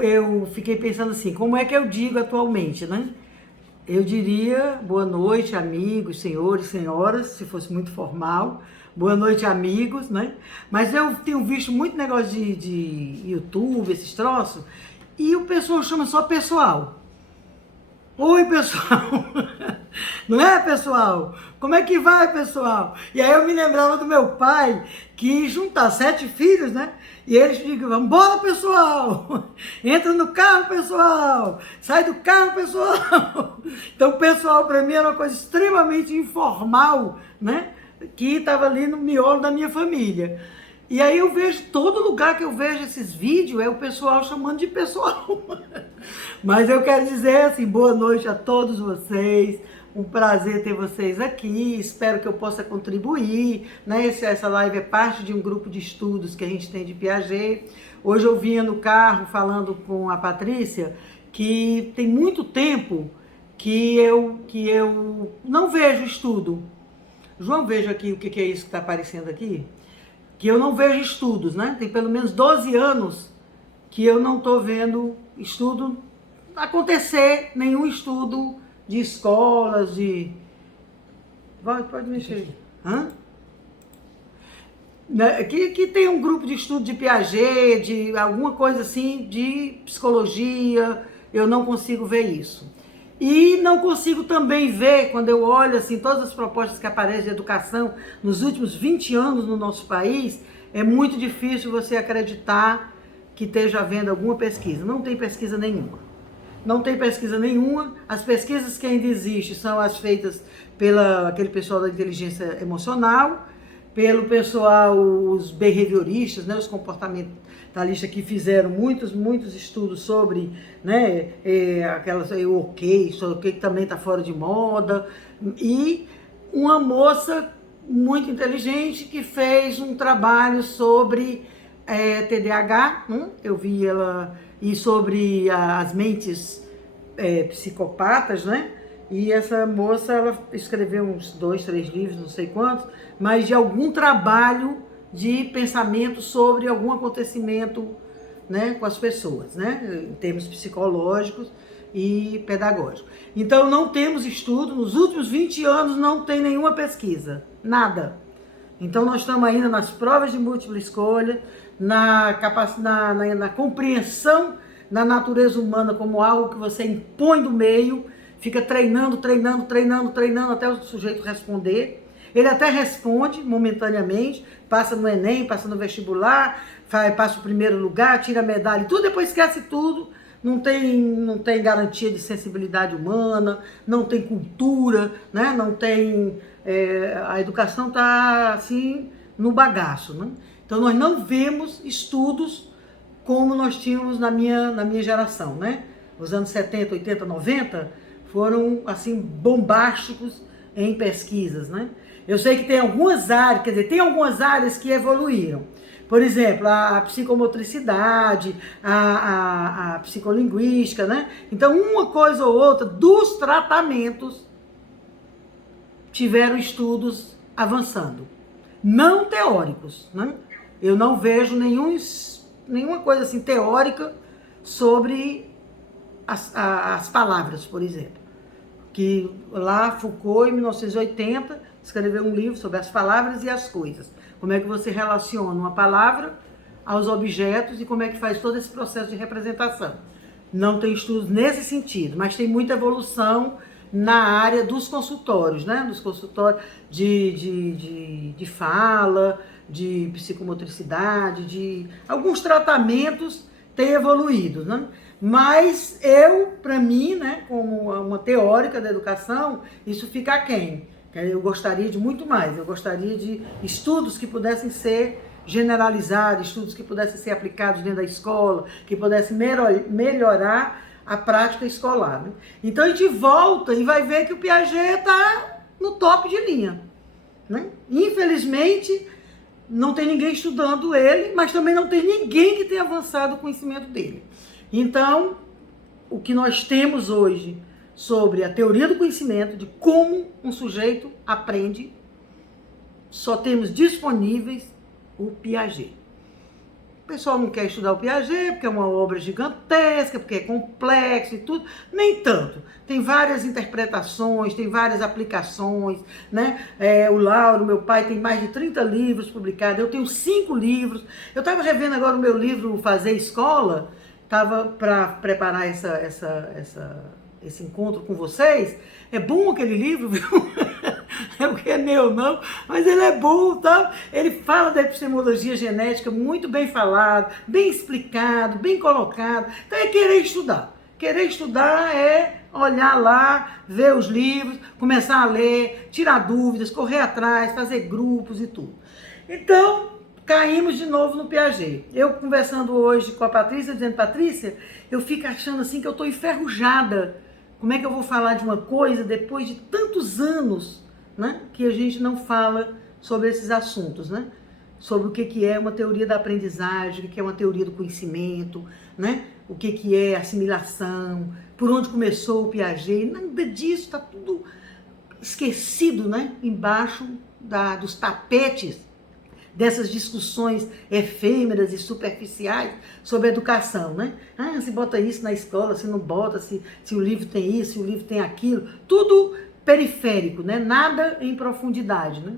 Eu fiquei pensando assim, como é que eu digo atualmente, né? Eu diria boa noite, amigos, senhores, senhoras, se fosse muito formal. Boa noite, amigos, né? Mas eu tenho visto muito negócio de YouTube, esses troços, e o pessoal chama só pessoal. Oi, pessoal! Não é, pessoal? Como é que vai, pessoal? E aí eu me lembrava do meu pai, que juntar 7 filhos, né? E eles ficam, vamos embora, pessoal! Entra no carro, pessoal! Sai do carro, pessoal! Então, pessoal, para mim era uma coisa extremamente informal, né? Que estava ali no miolo da minha família. E aí eu vejo, todo lugar que eu vejo esses vídeos, é o pessoal chamando de pessoal. Mas eu quero dizer assim, boa noite a todos vocês. Um prazer ter vocês aqui. Espero que eu possa contribuir, né? Essa live é parte de um grupo de estudos que a gente tem de Piaget. Hoje eu vinha no carro falando com a Patrícia que tem muito tempo que eu não vejo estudo. João, veja aqui o que é isso que está aparecendo aqui. Que eu não vejo estudos, né? Tem pelo menos 12 anos que eu não estou vendo estudo acontecer, nenhum estudo de escolas, de... Pode mexer. Hã? Que tem um grupo de estudo de Piaget, de alguma coisa assim, de psicologia, eu não consigo ver isso. E não consigo também ver, quando eu olho assim, todas as propostas que aparecem de educação nos últimos 20 anos no nosso país, é muito difícil você acreditar que esteja havendo alguma pesquisa. Não tem pesquisa nenhuma. Não tem pesquisa nenhuma. As pesquisas que ainda existem são as feitas pelo aquele pessoal da inteligência emocional, pelo pessoal, os behavioristas, né, os comportamentalistas que fizeram muitos estudos sobre, né, aquelas, o ok, que também está fora de moda, e uma moça muito inteligente que fez um trabalho sobre TDAH, eu vi ela, e sobre as mentes psicopatas, né? E essa moça, ela escreveu uns 2, 3 livros, não sei quantos, mas de algum trabalho de pensamento sobre algum acontecimento, né, com as pessoas, né, em termos psicológicos e pedagógicos. Então, não temos estudo, nos últimos 20 anos não tem nenhuma pesquisa, nada. Então, nós estamos ainda nas provas de múltipla escolha, na compreensão da natureza humana como algo que você impõe do meio, fica treinando até o sujeito responder. Ele até responde momentaneamente, passa no Enem, passa no vestibular, passa o primeiro lugar, tira a medalha e tudo, depois esquece tudo. Não tem garantia de sensibilidade humana, não tem cultura, né? Não tem... a educação está assim no bagaço, né? Então nós não vemos estudos como nós tínhamos na minha geração, né? Os anos 70, 80, 90 foram assim bombásticos em pesquisas, né? Eu sei que tem algumas áreas, quer dizer, tem algumas áreas que evoluíram. Por exemplo, a psicomotricidade, a psicolinguística, né? Então, uma coisa ou outra dos tratamentos tiveram estudos avançando. Não teóricos, né? Eu não vejo nenhuma coisa assim teórica sobre as palavras, por exemplo. Que lá Foucault, em 1980, escreveu um livro sobre as palavras e as coisas. Como é que você relaciona uma palavra aos objetos e como é que faz todo esse processo de representação. Não tem estudos nesse sentido, mas tem muita evolução na área dos consultórios, né? Dos consultórios de fala, de psicomotricidade, de alguns tratamentos têm evoluído, né? Mas para mim, né, como uma teórica da educação, isso fica aquém. Eu gostaria de muito mais, eu gostaria de estudos que pudessem ser generalizados, estudos que pudessem ser aplicados dentro da escola, que pudessem melhorar a prática escolar, né? Então a gente volta e vai ver que o Piaget está no top de linha, né? Infelizmente, não tem ninguém estudando ele, mas também não tem ninguém que tenha avançado o conhecimento dele. Então, o que nós temos hoje sobre a teoria do conhecimento, de como um sujeito aprende, só temos disponíveis o Piaget. O pessoal não quer estudar o Piaget porque é uma obra gigantesca, porque é complexo e tudo. Nem tanto. Tem várias interpretações, tem várias aplicações, né? O Lauro, meu pai, tem mais de 30 livros publicados. Eu tenho 5 livros. Eu estava revendo agora o meu livro Fazer Escola, estava para preparar esse encontro com vocês. É bom aquele livro, viu? É porque é meu não, mas ele é bom, tá? Ele fala da epistemologia genética muito bem falado, bem explicado, bem colocado. Então é querer estudar. Querer estudar é olhar lá, ver os livros, começar a ler, tirar dúvidas, correr atrás, fazer grupos e tudo. Então, caímos de novo no Piaget. Eu conversando hoje com a Patrícia, dizendo, Patrícia, eu fico achando assim que eu estou enferrujada. Como é que eu vou falar de uma coisa depois de tantos anos, né, que a gente não fala sobre esses assuntos, né? Sobre o que é uma teoria da aprendizagem, o que é uma teoria do conhecimento, né? O que é assimilação, por onde começou o Piaget, nada disso, está tudo esquecido, né? Embaixo dos tapetes dessas discussões efêmeras e superficiais sobre a educação, né? Ah, se bota isso na escola, se não bota, se o livro tem isso, se o livro tem aquilo, tudo periférico, né? Nada em profundidade, né?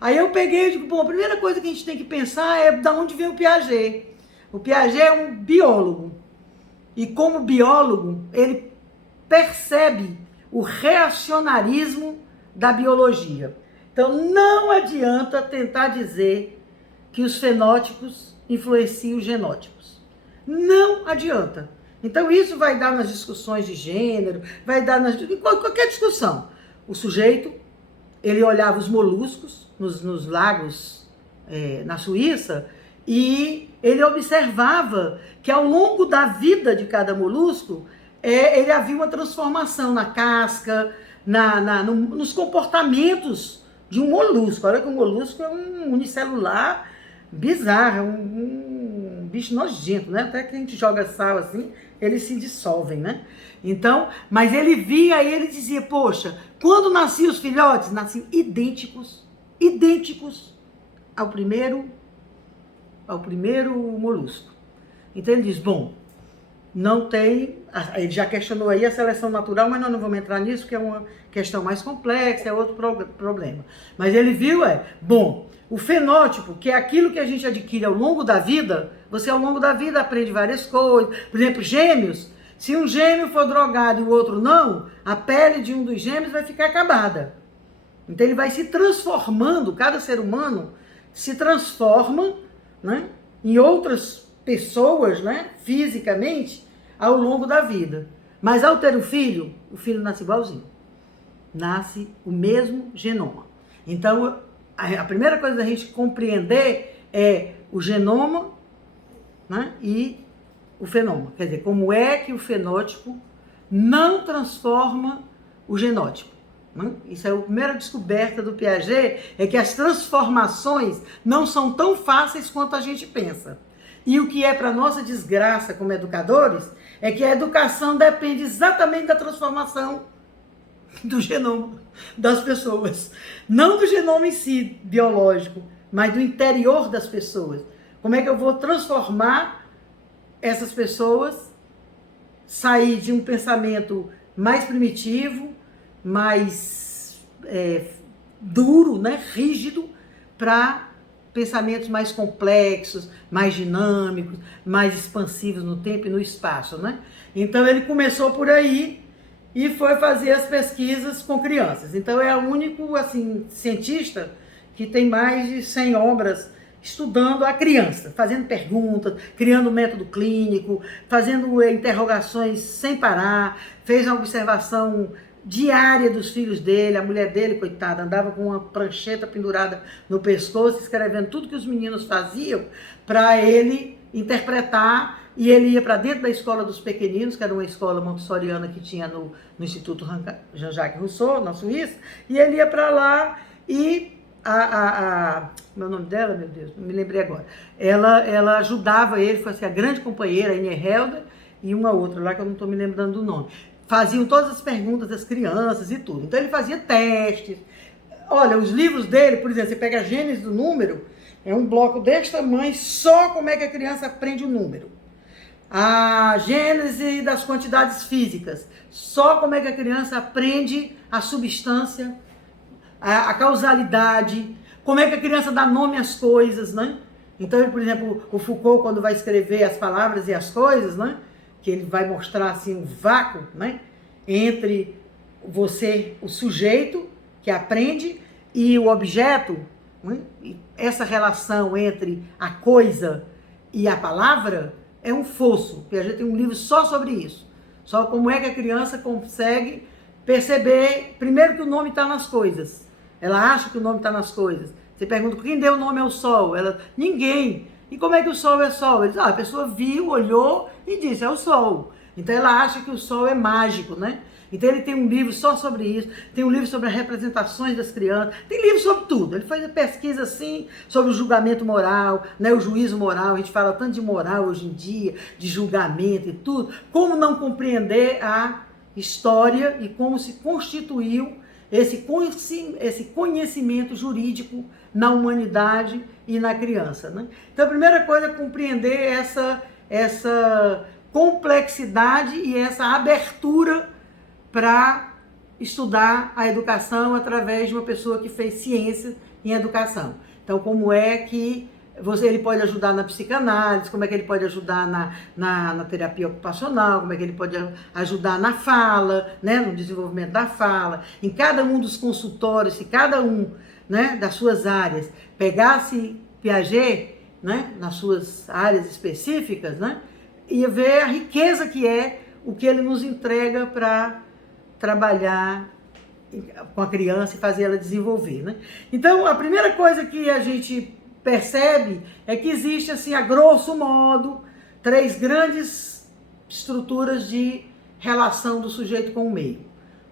Aí eu peguei e digo, bom, a primeira coisa que a gente tem que pensar é de onde vem o Piaget. O Piaget é um biólogo. E como biólogo, ele percebe o reacionarismo da biologia. Então não adianta tentar dizer que os fenótipos influenciam os genótipos. Não adianta. Então isso vai dar nas discussões de gênero, vai dar em qualquer discussão. O sujeito, ele olhava os moluscos nos lagos na Suíça e ele observava que ao longo da vida de cada molusco, ele havia uma transformação na casca, nos comportamentos de um molusco. Olha que o molusco é um unicelular bizarro, é um bicho nojento, né? Até que a gente joga sal assim, eles se dissolvem, né? Então, mas ele via e ele dizia, poxa, quando nasciam os filhotes, nasciam idênticos ao primeiro molusco. Então ele diz, bom, não tem, ele já questionou aí a seleção natural, mas nós não vamos entrar nisso, que é uma questão mais complexa, é outro problema. Mas ele viu, bom, o fenótipo, que é aquilo que a gente adquire ao longo da vida, você ao longo da vida aprende várias coisas. Por exemplo, gêmeos, se um gêmeo for drogado e o outro não, a pele de um dos gêmeos vai ficar acabada. Então ele vai se transformando, cada ser humano se transforma, né, em outras pessoas, né, fisicamente, ao longo da vida. Mas ao ter o filho nasce igualzinho. Nasce o mesmo genoma. Então, a primeira coisa da gente compreender é o genoma, né, e o fenômeno. Quer dizer, como é que o fenótipo não transforma o genótipo. Né? Isso é a primeira descoberta do Piaget, é que as transformações não são tão fáceis quanto a gente pensa. E o que é para nossa desgraça como educadores é que a educação depende exatamente da transformação do genoma das pessoas. Não do genoma em si, biológico, mas do interior das pessoas. Como é que eu vou transformar essas pessoas, sair de um pensamento mais primitivo, mais duro, né, rígido, para pensamentos mais complexos, mais dinâmicos, mais expansivos no tempo e no espaço, né? Então ele começou por aí e foi fazer as pesquisas com crianças. Então é o único, assim, cientista que tem mais de 100 obras estudando a criança, fazendo perguntas, criando método clínico, fazendo interrogações sem parar, fez uma observação diária dos filhos dele. A mulher dele, coitada, andava com uma prancheta pendurada no pescoço, escrevendo tudo que os meninos faziam para ele interpretar, e ele ia para dentro da escola dos pequeninos, que era uma escola montessoriana que tinha no Instituto Jean-Jacques Rousseau, na Suíça, e ele ia para lá e meu nome dela, meu Deus, não me lembrei agora, ela ajudava ele, foi assim, a grande companheira, a Ine Helder, e uma outra lá que eu não estou me lembrando do nome. Faziam todas as perguntas das crianças e tudo. Então ele fazia testes. Olha, os livros dele, por exemplo, você pega a Gênesis do Número, É um bloco deste tamanho, só como é que a criança aprende o número. A gênese das quantidades físicas, só como é que a criança aprende a substância, a causalidade, como é que a criança dá nome às coisas, né? Então, por exemplo, o Foucault, quando vai escrever as palavras e as coisas, né? Que ele vai mostrar assim um vácuo, né? Entre você, o sujeito que aprende, e o objeto, né? E essa relação entre a coisa e a palavra é um fosso. Piaget tem um livro só sobre isso. Só como é que a criança consegue perceber, primeiro, que o nome está nas coisas. Ela acha que o nome está nas coisas. Você pergunta, quem deu o nome ao sol? Ela, ninguém. E como é que o sol é sol? Ele diz, a pessoa viu, olhou e disse, é o sol. Então ela acha que o sol é mágico, né? Então ele tem um livro só sobre isso, tem um livro sobre as representações das crianças, tem livro sobre tudo. Ele faz pesquisa assim sobre o julgamento moral, né, o juízo moral. A gente fala tanto de moral hoje em dia, de julgamento e tudo. Como não compreender a história e como se constituiu esse conhecimento jurídico na humanidade e na criança, né? Então a primeira coisa é compreender essa complexidade e essa abertura para estudar a educação através de uma pessoa que fez ciência em educação. Então, como é que ele pode ajudar na psicanálise, como é que ele pode ajudar na terapia ocupacional, como é que ele pode ajudar na fala, né, no desenvolvimento da fala. Em cada um dos consultórios, se cada um, né, das suas áreas pegasse Piaget, né, nas suas áreas específicas, né, ia ver a riqueza que é o que ele nos entrega para trabalhar com a criança e fazer ela desenvolver, né? Então, a primeira coisa que a gente percebe é que existe, assim, a grosso modo, 3 grandes estruturas de relação do sujeito com o meio.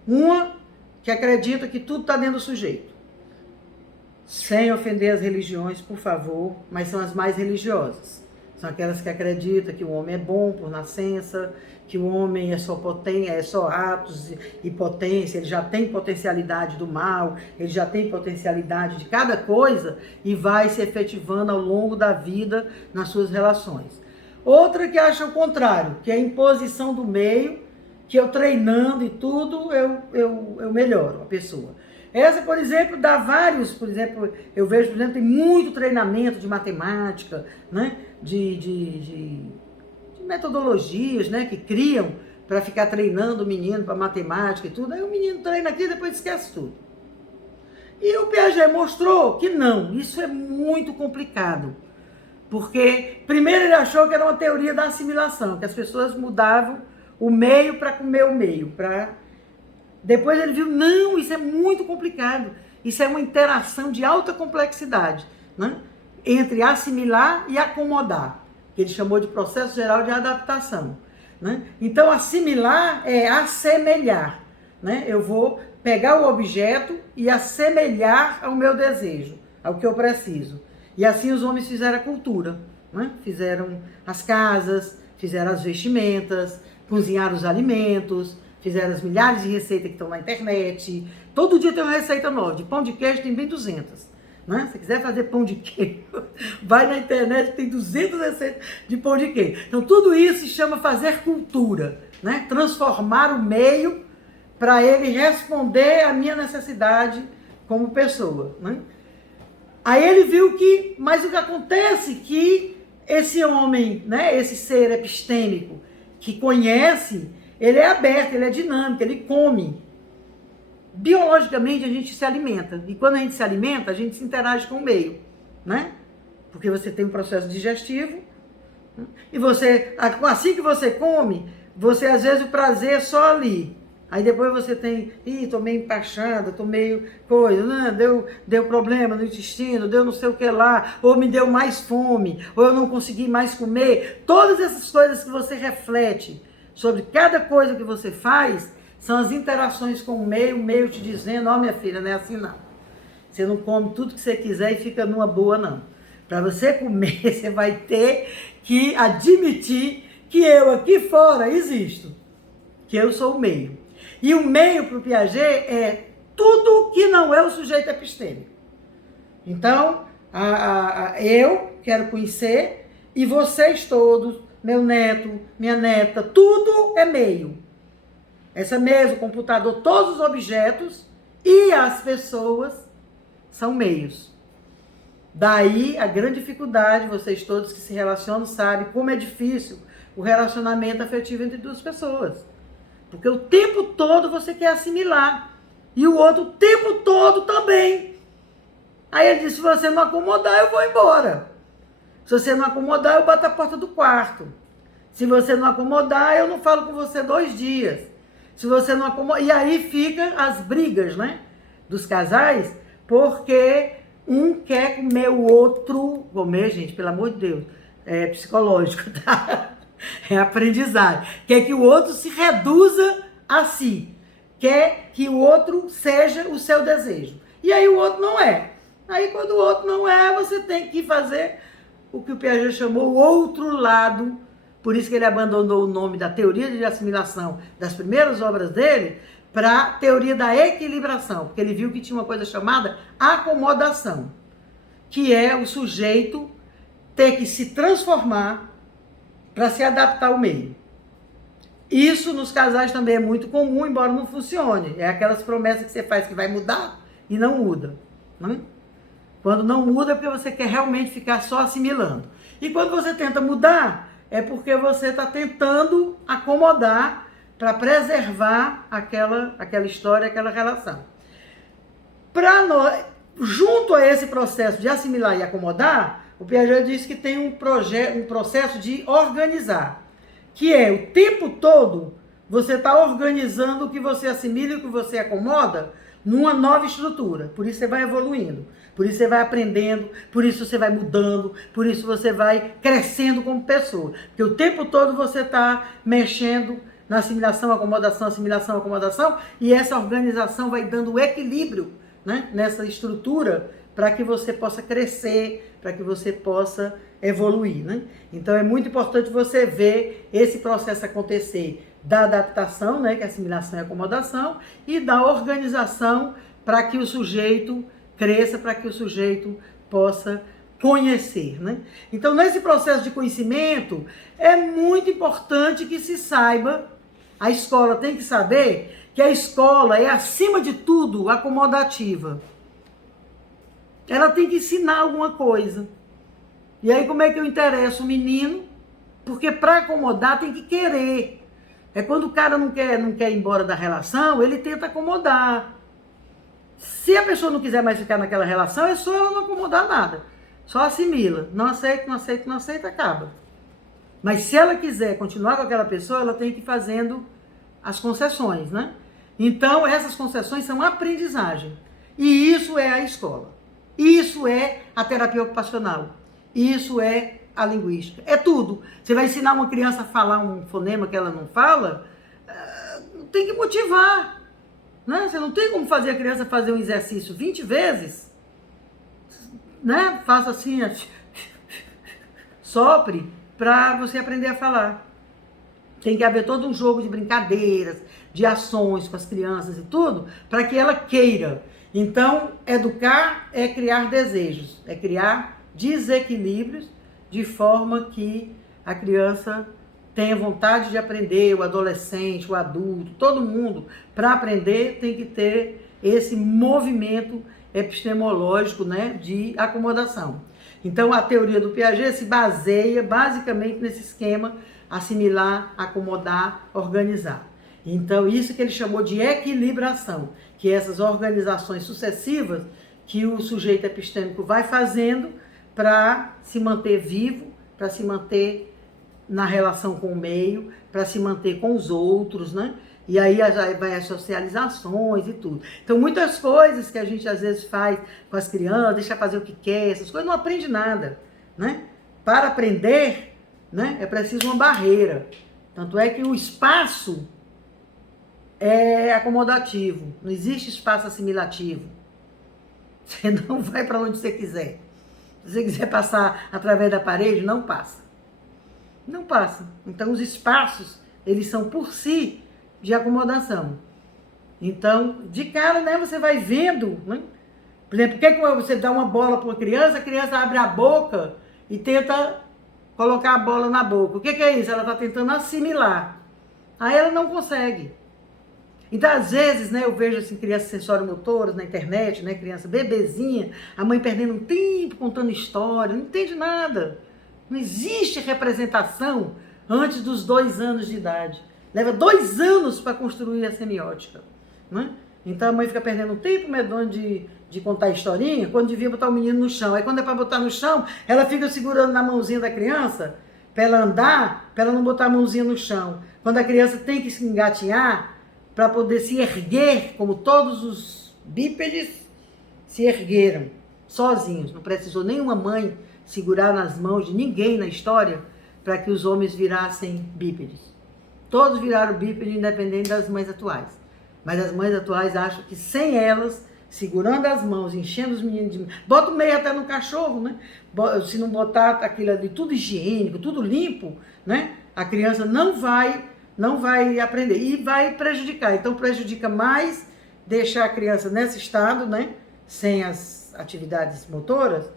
Uma que acredita que tudo está dentro do sujeito, sem ofender as religiões, por favor, mas são as mais religiosas. São aquelas que acreditam que o homem é bom por nascença, que o homem é só potência, é só atos e potência, ele já tem potencialidade do mal, ele já tem potencialidade de cada coisa e vai se efetivando ao longo da vida nas suas relações. Outra que acha o contrário, que é a imposição do meio, que eu treinando e tudo, eu melhoro a pessoa. Essa, por exemplo, dá vários, por exemplo, eu vejo, por exemplo, tem muito treinamento de matemática, né? De metodologias, né, que criam para ficar treinando o menino para matemática e tudo. Aí o menino treina aqui e depois esquece tudo. E o Piaget mostrou que não, isso é muito complicado. Porque primeiro ele achou que era uma teoria da assimilação, que as pessoas mudavam o meio para comer o meio. Depois ele viu, não, isso é muito complicado. Isso é uma interação de alta complexidade, né, entre assimilar e acomodar, que ele chamou de processo geral de adaptação, né? Então, assimilar é assemelhar, né? Eu vou pegar o objeto e assemelhar ao meu desejo, ao que eu preciso. E assim os homens fizeram a cultura, né? Fizeram as casas, fizeram as vestimentas, cozinharam os alimentos, fizeram as milhares de receitas que estão na internet. Todo dia tem uma receita nova. De pão de queijo tem bem 200. Né? Se quiser fazer pão de queijo, vai na internet, tem 200 receitas de pão de queijo. Então, tudo isso se chama fazer cultura, né? Transformar o meio para ele responder à minha necessidade como pessoa, né? Aí ele viu que, mas o que acontece é que esse homem, né, esse ser epistêmico que conhece, ele é aberto, ele é dinâmico, ele come. Biologicamente a gente se alimenta, e quando a gente se alimenta, a gente se interage com o meio, né? Porque você tem um processo digestivo, né? E você, assim que você come, você às vezes o prazer é só ali. Aí depois você tem, tô meio empachada, tô meio coisa, né? Deu problema no intestino, deu não sei o que lá, ou me deu mais fome, ou eu não consegui mais comer. Todas essas coisas que você reflete sobre cada coisa que você faz, são as interações com o meio te dizendo, ó minha filha, não é assim não. Você não come tudo que você quiser e fica numa boa não. Para você comer, você vai ter que admitir que eu aqui fora existo, que eu sou o meio. E o meio para o Piaget é tudo que não é o sujeito epistêmico. Então, Eu quero conhecer e vocês todos, meu neto, minha neta, tudo é meio. Essa mesa, o computador, todos os objetos e as pessoas são meios. Daí a grande dificuldade, vocês todos que se relacionam sabem como é difícil o relacionamento afetivo entre duas pessoas. Porque o tempo todo você quer assimilar. E o outro o tempo todo também. Aí ele diz, se você não acomodar, eu vou embora. Se você não acomodar, eu bato a porta do quarto. Se você não acomodar, eu não falo com você 2 dias. Se você não acomodar... E aí fica as brigas, né? Dos casais, porque um quer comer o outro... Comer, gente, pelo amor de Deus. É psicológico, tá? É aprendizagem. Quer que o outro se reduza a si. Quer que o outro seja o seu desejo. E aí o outro não é. Aí quando o outro não é, você tem que fazer o que o Piaget chamou o outro lado. Por isso que ele abandonou o nome da teoria de assimilação das primeiras obras dele para a teoria da equilibração. Porque ele viu que tinha uma coisa chamada acomodação. Que é o sujeito ter que se transformar para se adaptar ao meio. Isso nos casais também é muito comum, embora não funcione. É aquelas promessas que você faz que vai mudar e não muda. Né? Quando não muda é porque você quer realmente ficar só assimilando. E quando você tenta mudar, é porque você está tentando acomodar para preservar aquela história, aquela relação. Junto a esse processo de assimilar e acomodar, o Piaget diz que tem um processo de organizar, que é o tempo todo você está organizando o que você assimila e o que você acomoda numa nova estrutura. Por isso você vai evoluindo, por isso você vai aprendendo, por isso você vai mudando, por isso você vai crescendo como pessoa. Porque o tempo todo você está mexendo na assimilação, acomodação, e essa organização vai dando o equilíbrio, né, nessa estrutura para que você possa crescer, para que você possa evoluir, né? Então é muito importante você ver esse processo acontecer da adaptação, né, que é assimilação e acomodação, e da organização para que o sujeito cresça, para que o sujeito possa conhecer, né? Então nesse processo de conhecimento é muito importante que se saiba, a escola tem que saber que a escola é acima de tudo acomodativa. Ela tem que ensinar alguma coisa. E aí como é que eu interesso o menino? Porque para acomodar tem que querer. É quando o cara não quer ir embora da relação, ele tenta acomodar. Se a pessoa não quiser mais ficar naquela relação, é só ela não acomodar nada. Só assimila. Não aceita, acaba. Mas se ela quiser continuar com aquela pessoa, ela tem que ir fazendo as concessões, né? Então essas concessões são aprendizagem. E isso é a escola. Isso é a terapia ocupacional. Isso é a linguística. É tudo. Você vai ensinar uma criança a falar um fonema que ela não fala, tem que motivar. Né? Você não tem como fazer a criança fazer um exercício 20 vezes. Né? Faça assim, sopre, para você aprender a falar. Tem que haver todo um jogo de brincadeiras, de ações com as crianças e tudo, para que ela queira. Então, educar é criar desejos, é criar desequilíbrios de forma que a criança tenha vontade de aprender, o adolescente, o adulto, todo mundo, para aprender tem que ter esse movimento epistemológico, né, de acomodação. Então, a teoria do Piaget se baseia basicamente nesse esquema assimilar, acomodar, organizar. Então, isso que ele chamou de equilibração, que é essas organizações sucessivas que o sujeito epistêmico vai fazendo para se manter vivo, para se manter na relação com o meio, para se manter com os outros, né? E aí vai as socializações e tudo. Então, muitas coisas que a gente às vezes faz com as crianças, deixa fazer o que quer, essas coisas, não aprende nada, né? Para aprender, né, é preciso uma barreira. Tanto é que o espaço é acomodativo, não existe espaço assimilativo. Você não vai para onde você quiser. Se você quiser passar através da parede, não passa. Não passa. Então, os espaços, eles são por si de acomodação. Então, de cara, né, você vai vendo, né, Por exemplo, por que você dá uma bola para uma criança, a criança abre a boca e tenta colocar a bola na boca? O que é isso? Ela está tentando assimilar. Aí ela não consegue. Então, às vezes, né, eu vejo assim, crianças sensório-motoras na internet, né, criança bebezinha, a mãe perdendo um tempo contando história, não entende nada. Não existe representação antes dos 2 anos de idade. Leva 2 anos para construir a semiótica. Né? Então a mãe fica perdendo tempo medonho de contar historinha, quando devia botar o menino no chão. Aí quando é para botar no chão, ela fica segurando na mãozinha da criança, para ela andar, para ela não botar a mãozinha no chão. Quando a criança tem que se engatinhar, para poder se erguer, como todos os bípedes se ergueram, sozinhos. Não precisou nenhuma mãe segurar nas mãos de ninguém na história para que os homens virassem bípedes. Todos viraram bípedes, independente das mães atuais. Mas as mães atuais acham que sem elas, segurando as mãos, enchendo os meninos de... Bota o meio até no cachorro, né? Se não botar aquilo ali tudo higiênico, tudo limpo, né? A criança não vai aprender e vai prejudicar. Então prejudica mais deixar a criança nesse estado, né? Sem as atividades motoras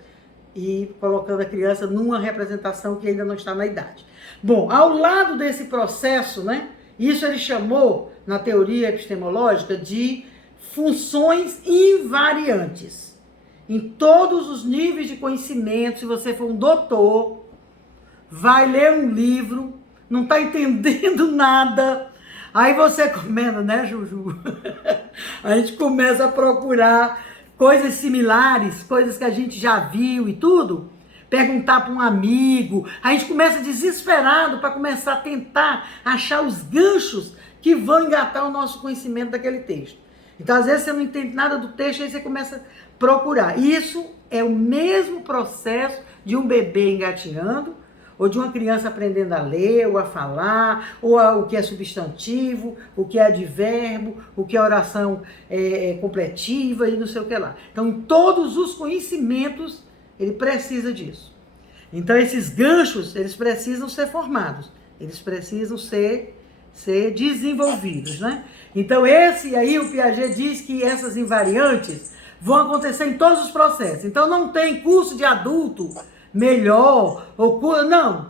e colocando a criança numa representação que ainda não está na idade. Bom, ao lado desse processo, né? Isso ele chamou, na teoria epistemológica, de funções invariantes. Em todos os níveis de conhecimento, se você for um doutor, vai ler um livro, não está entendendo nada, aí você comendo, né, Juju? A gente começa a procurar coisas similares, coisas que a gente já viu e tudo, perguntar para um amigo, a gente começa desesperado para começar a tentar achar os ganchos que vão engatar o nosso conhecimento daquele texto. Então, às vezes, você não entende nada do texto, aí você começa a procurar. Isso é o mesmo processo de um bebê engatinhando, ou de uma criança aprendendo a ler, ou a falar, ou o que é substantivo, o que é advérbio, o que é oração completiva e não sei o que lá. Então, em todos os conhecimentos, ele precisa disso. Então, esses ganchos, eles precisam ser formados, eles precisam ser desenvolvidos, né? Então, o Piaget diz que essas invariantes vão acontecer em todos os processos. Então, não tem curso de adulto melhor, não.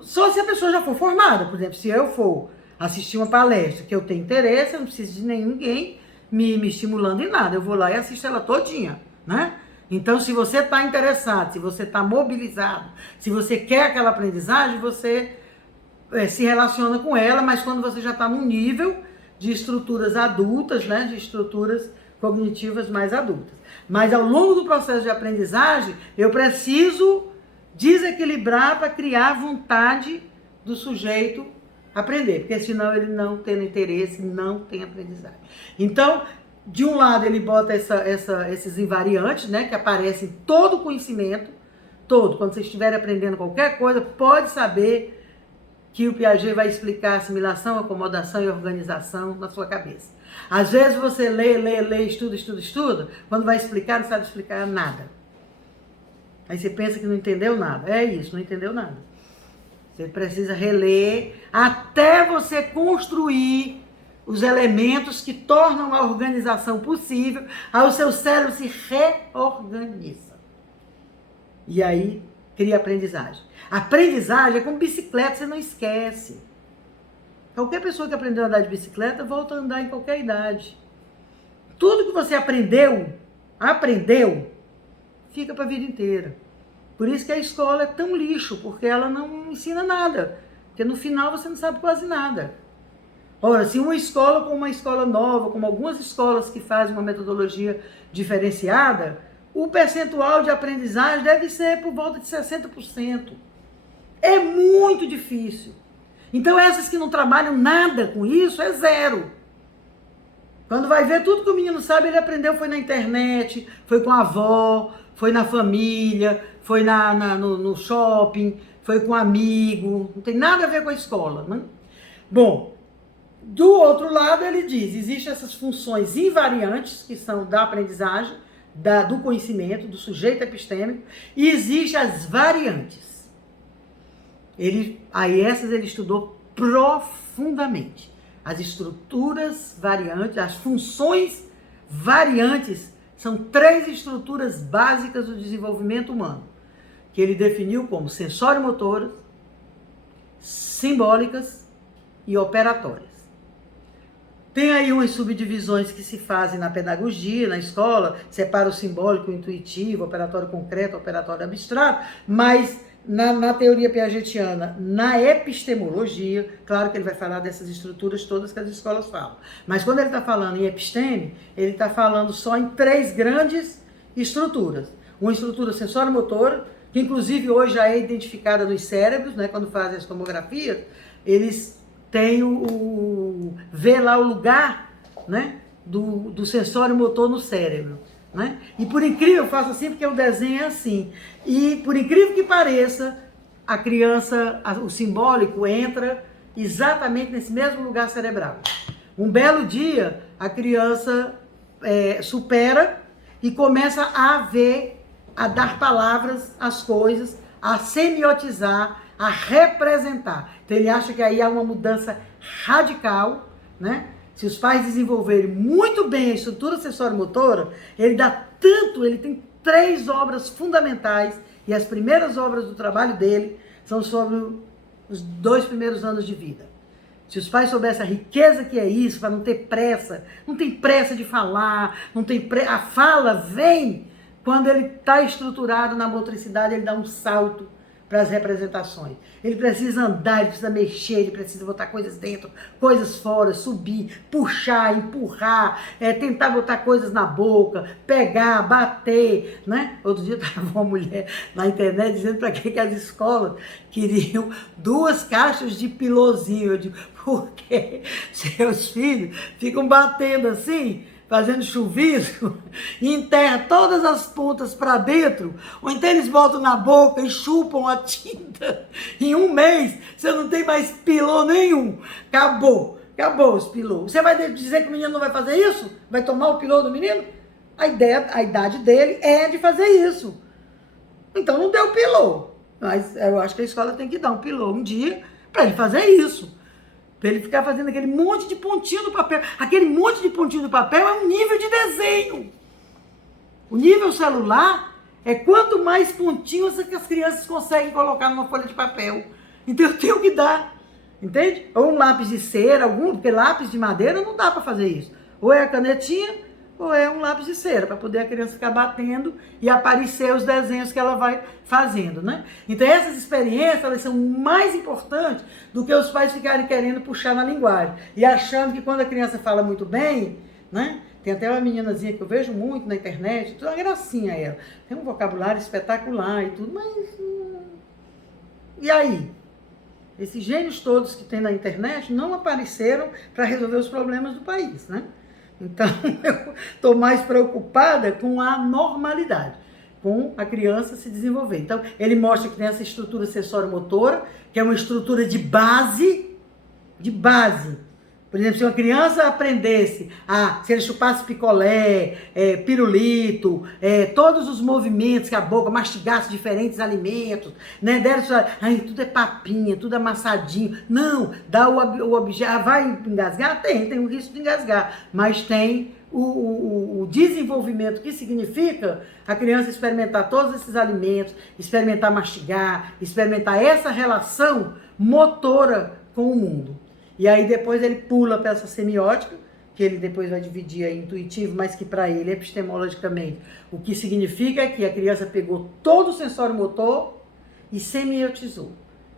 Só se a pessoa já for formada. Por exemplo, se eu for assistir uma palestra que eu tenho interesse, eu não preciso de ninguém me estimulando em nada. Eu vou lá e assisto ela todinha, né? Então, se você está interessado, se você está mobilizado, se você quer aquela aprendizagem, você se relaciona com ela, mas quando você já está num nível de estruturas adultas, né, de estruturas cognitivas mais adultas. Mas ao longo do processo de aprendizagem, eu preciso desequilibrar para criar vontade do sujeito aprender, porque senão ele não tem interesse, não tem aprendizagem. Então, de um lado ele bota esses invariantes, né, que aparecem em todo o conhecimento, todo. Quando você estiver aprendendo qualquer coisa, pode saber que o Piaget vai explicar assimilação, acomodação e organização na sua cabeça. Às vezes você lê, estuda, quando vai explicar, não sabe explicar nada. Aí você pensa que não entendeu nada. É isso, não entendeu nada. Você precisa reler até você construir os elementos que tornam a organização possível, aí o seu cérebro se reorganiza. E aí cria aprendizagem. Aprendizagem é como bicicleta, você não esquece. Qualquer pessoa que aprendeu a andar de bicicleta volta a andar em qualquer idade. Tudo que você aprendeu, fica para a vida inteira. Por isso que a escola é tão lixo, porque ela não ensina nada. Porque no final você não sabe quase nada. Ora, se uma escola como uma escola nova, como algumas escolas que fazem uma metodologia diferenciada, o percentual de aprendizagem deve ser por volta de 60%. É muito difícil. Então essas que não trabalham nada com isso é zero. Quando vai ver tudo que o menino sabe, ele aprendeu foi na internet, foi com a avó, foi na família, foi no shopping, foi com um amigo, não tem nada a ver com a escola, né? Bom, do outro lado ele diz, existem essas funções invariantes que são da aprendizagem, do conhecimento, do sujeito epistêmico, e existem as variantes. Essas ele estudou profundamente. As estruturas variantes, as funções variantes são 3 estruturas básicas do desenvolvimento humano, que ele definiu como sensório-motoras, simbólicas e operatórias. Tem aí umas subdivisões que se fazem na pedagogia, na escola, separa o simbólico, o intuitivo, o operatório concreto, o operatório abstrato, mas na teoria piagetiana, na epistemologia, claro que ele vai falar dessas estruturas todas que as escolas falam, mas quando ele está falando em episteme, ele está falando só em 3 grandes estruturas. Uma estrutura sensório-motora, que inclusive hoje já é identificada nos cérebros, né, quando fazem as tomografias, eles têm vê lá o lugar, né, do sensório motor no cérebro. Né? E por incrível, eu faço assim porque o desenho é assim, e por incrível que pareça, a criança, o simbólico entra exatamente nesse mesmo lugar cerebral. Um belo dia, a criança supera e começa a ver, a dar palavras às coisas, a semiotizar, a representar. Então ele acha que aí há uma mudança radical, né? Se os pais desenvolverem muito bem a estrutura sensório-motora, ele tem 3 obras fundamentais, e as primeiras obras do trabalho dele são sobre os 2 primeiros anos de vida. Se os pais soubessem a riqueza que é isso, para não ter pressa, não tem pressa de falar, a fala vem quando ele está estruturado na motricidade, ele dá um salto para as representações. Ele precisa andar, ele precisa mexer, ele precisa botar coisas dentro, coisas fora, subir, puxar, empurrar, tentar botar coisas na boca, pegar, bater, né? Outro dia estava uma mulher na internet dizendo para que as escolas queriam 2 caixas de pilôzinho. Eu digo, porque seus filhos ficam batendo assim, fazendo chuvisco, e enterra todas as pontas para dentro, ou então eles botam na boca e chupam a tinta. Em 1 mês, você não tem mais pilô nenhum. Acabou os pilôs. Você vai dizer que o menino não vai fazer isso? Vai tomar o pilô do menino? A idade dele é de fazer isso. Então não deu pilô. Mas eu acho que a escola tem que dar um pilô um dia para ele fazer isso. Para ele ficar fazendo aquele monte de pontinho no papel. Aquele monte de pontinho no papel é um nível de desenho. O nível celular é quanto mais pontinhos que as crianças conseguem colocar numa folha de papel. Então eu tenho que dar, entende? Ou um lápis de cera, porque lápis de madeira não dá para fazer isso. Ou é a canetinha, ou é um lápis de cera, para poder a criança ficar batendo e aparecer os desenhos que ela vai fazendo, né? Então essas experiências, elas são mais importantes do que os pais ficarem querendo puxar na linguagem e achando que quando a criança fala muito bem, né? Tem até uma meninazinha que eu vejo muito na internet, tudo uma gracinha ela, tem um vocabulário espetacular e tudo, mas e aí? Esses gênios todos que tem na internet não apareceram para resolver os problemas do país, né? Então, eu estou mais preocupada com a normalidade, com a criança se desenvolver. Então, ele mostra que tem essa estrutura sensório-motora, que é uma estrutura de base. Por exemplo, se uma criança aprendesse se ele chupasse picolé, pirulito, todos os movimentos que a boca mastigasse diferentes alimentos, né? Tudo é papinha, tudo amassadinho. Não, dá o objeto. Vai engasgar? Tem um risco de engasgar, mas tem o desenvolvimento, que significa a criança experimentar todos esses alimentos, experimentar mastigar, experimentar essa relação motora com o mundo. E aí depois ele pula para essa semiótica, que ele depois vai dividir em intuitivo, mas que para ele, epistemologicamente, o que significa é que a criança pegou todo o sensório motor e semiotizou.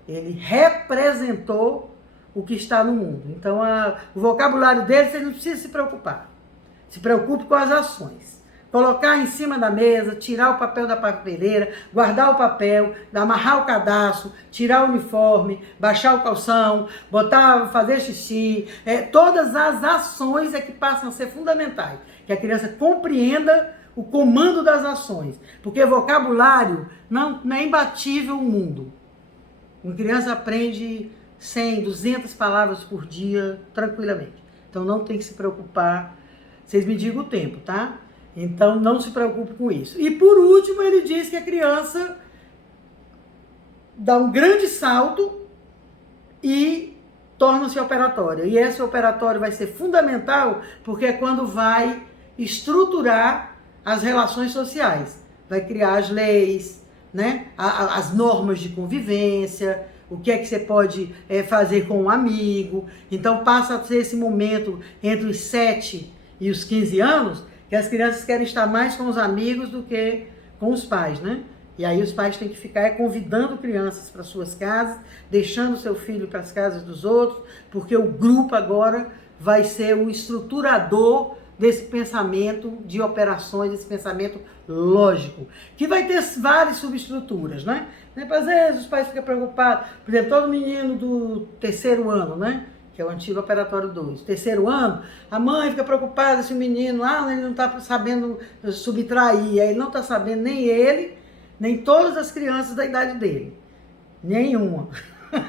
Ele representou o que está no mundo. Então, o vocabulário dele, você não precisa se preocupar. Se preocupe com as ações. Colocar em cima da mesa, tirar o papel da papeleira, guardar o papel, amarrar o cadastro, tirar o uniforme, baixar o calção, fazer xixi. Todas as ações é que passam a ser fundamentais. Que a criança compreenda o comando das ações. Porque vocabulário não é imbatível o mundo. Uma criança aprende 100, 200 palavras por dia, tranquilamente. Então não tem que se preocupar. Vocês me digam o tempo, tá? Então, não se preocupe com isso. E, por último, ele diz que a criança dá um grande salto e torna-se operatória. E esse operatório vai ser fundamental, porque é quando vai estruturar as relações sociais, vai criar as leis, né? As normas de convivência, o que é que você pode fazer com um amigo. Então passa a ser esse momento entre os 7 e os 15 anos, que as crianças querem estar mais com os amigos do que com os pais, né? E aí os pais têm que ficar convidando crianças para suas casas, deixando seu filho para as casas dos outros, porque o grupo agora vai ser o estruturador desse pensamento de operações, desse pensamento lógico, que vai ter várias subestruturas, né? Às vezes os pais ficam preocupados, por exemplo, todo menino do 3º ano, né? Que é o antigo operatório 2. 3º ano, a mãe fica preocupada se o menino, ele não está sabendo subtrair, aí ele não está sabendo nem ele, nem todas as crianças da idade dele. Nenhuma.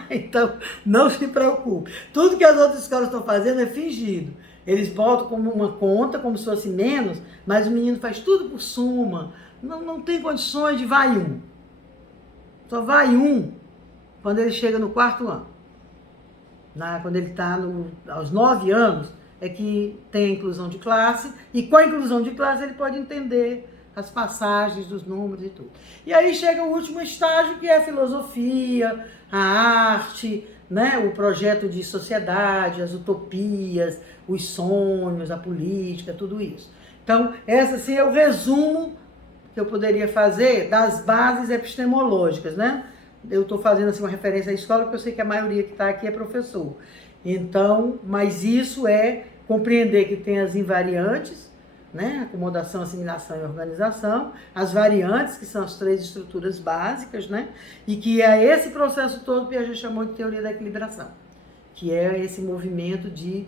Então, não se preocupe. Tudo que as outras escolas estão fazendo é fingido. Eles botam como uma conta, como se fosse menos, mas o menino faz tudo por soma. Não tem condições de vai um. Só vai um quando ele chega no 4º ano. Quando ele está aos 9 anos, é que tem a inclusão de classe, e com a inclusão de classe ele pode entender as passagens dos números e tudo. E aí chega o último estágio, que é a filosofia, a arte, né? O projeto de sociedade, as utopias, os sonhos, a política, tudo isso. Então, esse assim, é o resumo que eu poderia fazer das bases epistemológicas, né? Eu estou fazendo assim, uma referência à escola, porque eu sei que a maioria que está aqui é professor. Então, mas isso é compreender que tem as invariantes, né? Acomodação, assimilação e organização, as variantes, que são as 3 estruturas básicas, né? E que é esse processo todo que a gente chamou de teoria da equilibração, que é esse movimento de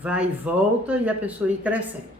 vai e volta e a pessoa ir crescendo.